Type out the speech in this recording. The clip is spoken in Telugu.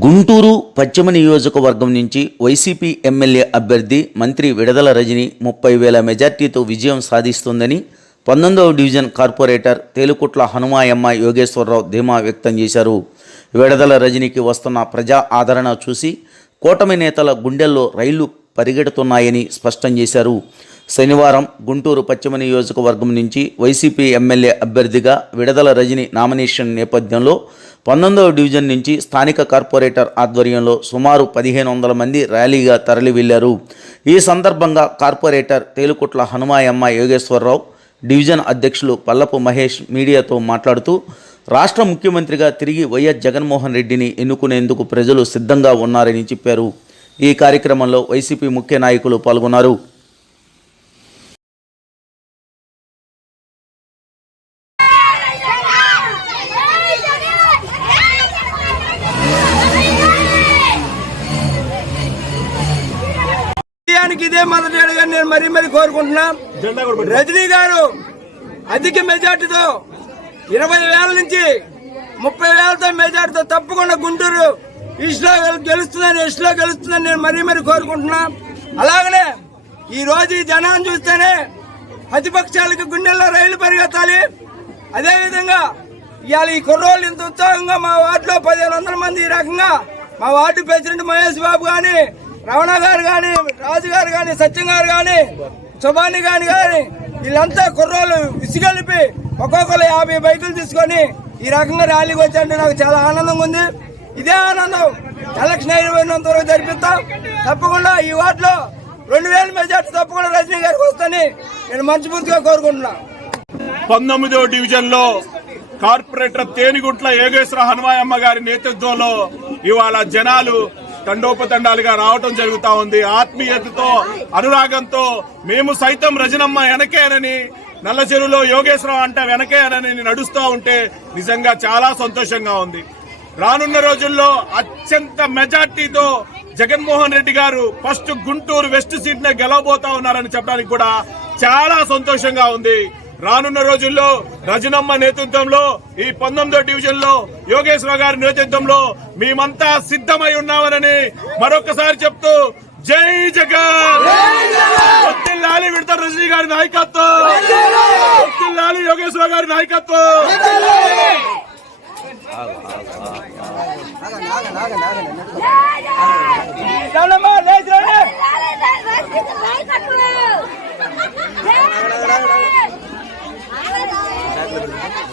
గుంటూరు పశ్చిమ నియోజకవర్గం నుంచి వైసీపీ ఎమ్మెల్యే అభ్యర్థి మంత్రి విడదల రజని 30,000 మెజార్టీతో విజయం సాధిస్తుందని 19వ డివిజన్ కార్పొరేటర్ తేలుకుట్ల హనుమాయమ్మ యోగేశ్వరరావు ధీమా వ్యక్తం చేశారు. విడదల రజనికి వస్తున్న ప్రజా ఆదరణ చూసి కూటమి నేతల గుండెల్లో రైళ్లు పరిగెడుతున్నాయని స్పష్టం చేశారు. శనివారం గుంటూరు పశ్చిమ నియోజకవర్గం నుంచి వైసీపీ ఎమ్మెల్యే అభ్యర్థిగా విడదల రజని నామినేషన్ నేపథ్యంలో 19వ డివిజన్ నుంచి స్థానిక కార్పొరేటర్ ఆధ్వర్యంలో సుమారు 1,500 మంది ర్యాలీగా తరలి వెళ్లారు. ఈ సందర్భంగా కార్పొరేటర్ తేలుకుట్ల హనుమాయమ్మ యోగేశ్వరరావు, డివిజన్ అధ్యక్షులు పల్లపు మహేష్ మీడియాతో మాట్లాడుతూ రాష్ట్ర ముఖ్యమంత్రిగా తిరిగి వైఎస్ జగన్మోహన్ రెడ్డిని ఎన్నుకునేందుకు ప్రజలు సిద్ధంగా ఉన్నారని చెప్పారు. ఈ కార్యక్రమంలో వైసీపీ ముఖ్య నాయకులు పాల్గొన్నారు. ఇదే మొదటిగా నేను మరీ కోరుకుంటున్నా. రజనీ గారు అధిక మెజార్టీతో 20,000 నుంచి 30,000తో మెజార్టీతో తప్పకుండా గుంటూరు ఈస్ట్లో గెలుస్తుందని నేను మరీ కోరుకుంటున్నా. అలాగనే ఈ రోజు ఈ జనాన్ని చూస్తేనే ప్రతిపక్షాలకు గుండెల్లో రైలు పరిగెత్తాలి. అదేవిధంగా ఇవాళ ఈ కుర్రోళ్ళు ఇంత ఉత్సాహంగా మా వార్డులో 1,500 మంది ఈ రకంగా మా వార్డు ప్రెసిడెంట్ మహేష్ బాబు కానీ, రమణ గారు కానీ, రాజు గారు కానీ, సత్యం గారు కానీ, సుభాని గాని వీళ్ళంతా కుర్రోళ్ళు విసిగలిపి ఒక్కొక్కరు 50 బైకులు తీసుకొని ఈ రకంగా ర్యాలీకి వచ్చారంటే నాకు చాలా ఆనందంగా ఉంది. ఇదే ఆనందం ఎలక్షన్ అయినంత వరకు జరిపిస్తాం. తప్పకుండా ఈ వార్డులో 2,000 మెజార్టీ తప్పకుండా రజనీ గారికి వస్తాని నేను మనస్ఫూర్తిగా కోరుకుంటున్నా. 19వ డివిజన్ లో కార్పొరేటర్ తేనిగుంట్ల యోగేశ్వర హనుమాయమ్మ గారి నేతృత్వంలో ఇవాళ జనాలు తండోపతండాలుగా రావటం జరుగుతా ఉంది. ఆత్మీయతతో, అనురాగంతో మేము సైతం రజనమ్మ వెనకేనని, నల్ల చెరువులో యోగేశ్వరరావు అంటే వెనకేనని నడుస్తూ ఉంటే నిజంగా చాలా సంతోషంగా ఉంది. రానున్న రోజుల్లో అత్యంత మెజార్టీతో జగన్మోహన్ రెడ్డి గారు ఫస్ట్ గుంటూరు వెస్ట్ సీట్ నే గెలవబోతా ఉన్నారని చెప్పడానికి కూడా చాలా సంతోషంగా ఉంది. రానున్న రోజుల్లో రజనమ్మ నేతృత్వంలో ఈ 19వ డివిజన్ లో యోగేశ్వర గారి నేతృత్వంలో మేమంతా సిద్ధమై ఉన్నామని మరొకసారి చెప్తూ జై జగన్, లాలి విడత రజనీ గారి నాయకత్వం, లాలి యోగేశ్వర గారి నాయకత్వం. జై